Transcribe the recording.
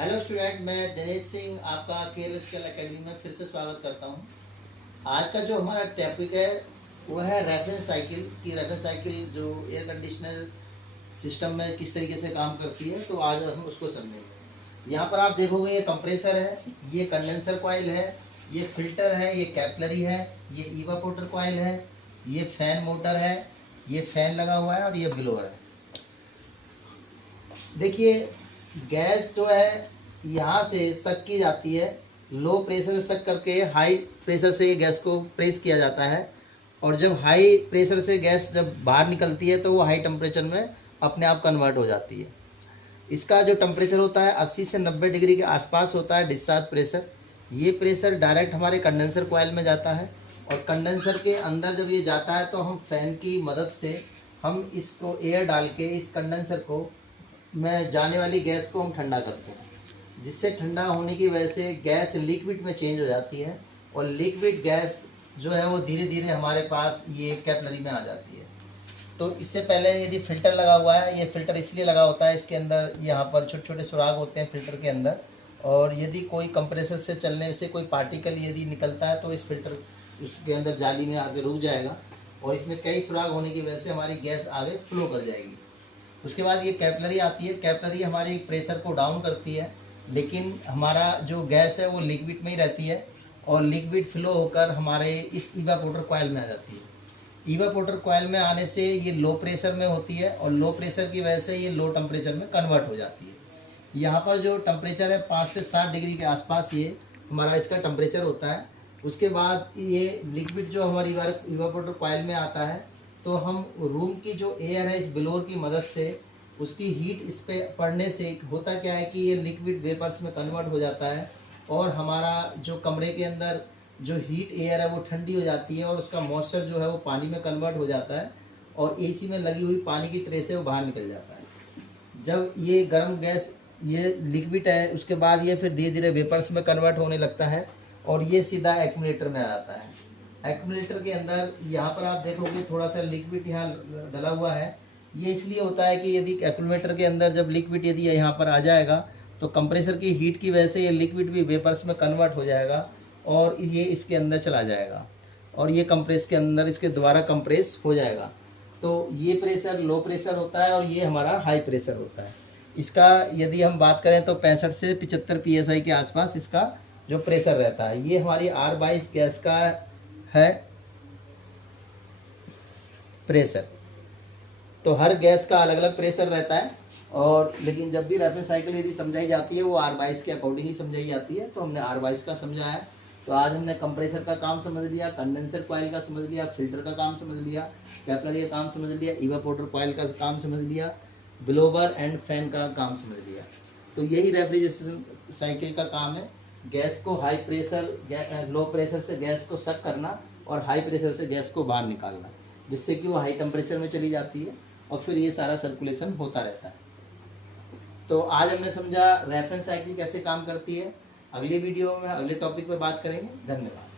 Hello student, मैं दिनेश सिंह आपका care skill academy में फिर से स्वागत करता हूं। आज का जो हमारा टॉपिक है वो है रेफरेंस साइकिल की। रेफरेंस साइकिल जो एयर कंडीशनर सिस्टम में किस तरीके से काम करती है, तो आज हम उसको समझेंगे। यहाँ पर आप देखोगे ये कंप्रेसर है, ये कंडेंसर कॉइल है, ये फिल्टर है, ये कैपिलरी है, ये इवापोरेटर कॉइल है, ये फैन मोटर है, ये फैन लगा हुआ है और ये ब्लोअर है। देखिए गैस जो है यहाँ से सक की जाती है, लो प्रेशर से सक करके हाई प्रेशर से गैस को प्रेस किया जाता है, और जब हाई प्रेशर से गैस जब बाहर निकलती है तो वो हाई टेम्परेचर में अपने आप कन्वर्ट हो जाती है। इसका जो टेम्परेचर होता है 80 से 90 डिग्री के आसपास होता है डिस्चार्ज प्रेशर। ये प्रेशर डायरेक्ट हमारे कंडेंसर कॉइल में जाता है, और कंडेंसर के अंदर जब ये जाता है तो हम फैन की मदद से हम इसको एयर डाल के इस कंडेंसर को में जाने वाली गैस को हम ठंडा करते हैं, जिससे ठंडा होने की वजह से गैस लिक्विड में चेंज हो जाती है, और लिक्विड गैस जो है वो धीरे धीरे हमारे पास ये कैपिलरी में आ जाती है। तो इससे पहले यदि फ़िल्टर लगा हुआ है, ये फ़िल्टर इसलिए लगा होता है, इसके अंदर यहाँ पर छोटे छोटे सुराग होते हैं फ़िल्टर के अंदर, और यदि कोई कंप्रेसर से चलने से कोई पार्टिकल यदि निकलता है तो इस फिल्टर उसके अंदर जाली में आके रुक जाएगा, और इसमें कई सुराग होने की वजह से हमारी गैस आगे फ्लो कर जाएगी। उसके बाद ये कैपिलरी आती है। कैपिलरी हमारी प्रेशर को डाउन करती है, लेकिन हमारा जो गैस है वो लिक्विड में ही रहती है, और लिक्विड फ्लो होकर हमारे इस इवापोरेटर कॉइल में आ जाती है। इवापोरेटर कॉइल में आने से ये लो प्रेशर में होती है, और लो प्रेशर की वजह से ये लो टेम्परेचर में कन्वर्ट हो जाती है। यहाँ पर जो टेम्परेचर है 5 से 7 डिग्री के आसपास ये हमारा इसका टेम्परेचर होता है। उसके बाद ये लिक्विड जो हमारी इवापोरेटर कॉइल में आता है, तो हम रूम की जो एयर है इस ब्लोअर की मदद से उसकी हीट इस पे पड़ने से होता क्या है कि ये लिक्विड वेपर्स में कन्वर्ट हो जाता है, और हमारा जो कमरे के अंदर जो हीट एयर है वो ठंडी हो जाती है, और उसका मॉइस्चर जो है वो पानी में कन्वर्ट हो जाता है, और एसी में लगी हुई पानी की ट्रे से वो बाहर निकल जाता है। जब ये गर्म गैस ये लिक्विड है, उसके बाद ये फिर धीरे धीरे वेपर्स में कन्वर्ट होने लगता है, और ये सीधा एक्यूमुलेटर में आ जाता है। एक्यूमुलेटर के अंदर यहाँ पर आप देखोगे थोड़ा सा लिक्विड यहाँ डला हुआ है। ये इसलिए होता है कि यदि एक्यूमुलेटर के अंदर जब लिक्विड यदि यहाँ पर आ जाएगा तो कंप्रेसर की हीट की वजह से ये लिक्विड भी वेपर्स में कन्वर्ट हो जाएगा, और ये इसके अंदर चला जाएगा, और ये कंप्रेस के अंदर इसके द्वारा कंप्रेस हो जाएगा। तो ये प्रेशर लो प्रेशर होता है, और ये हमारा हाई प्रेशर होता है। इसका यदि हम बात करें तो 65 से 75 PSI के आसपास इसका जो प्रेशर रहता है। ये हमारी R22 गैस का है प्रेशर। तो हर गैस का अलग अलग प्रेशर रहता है, और लेकिन जब भी रेफरेंस साइकिल यदि समझाई जाती है वो R22 के अकॉर्डिंग ही समझाई जाती है। तो हमने R22 का समझा है। तो आज हमने कंप्रेसर का काम समझ लिया, कंडेंसर कॉइल का समझ लिया, फिल्टर का काम समझ लिया, कैपिलरी का काम समझ लिया, इवापोरेटर कॉइल का काम समझ लिया, ब्लोवर एंड फैन का काम समझ लिया। तो यही रेफ्रिजरेशन साइकिल का काम है, गैस को हाई प्रेशर लो प्रेशर से गैस को सक करना, और हाई प्रेशर से गैस को बाहर निकालना, जिससे कि वो हाई टेम्परेचर में चली जाती है, और फिर ये सारा सर्कुलेशन होता रहता है। तो आज हमने समझा रेफरेंस साइकिल कैसे काम करती है। अगली वीडियो में अगले टॉपिक पे बात करेंगे। धन्यवाद।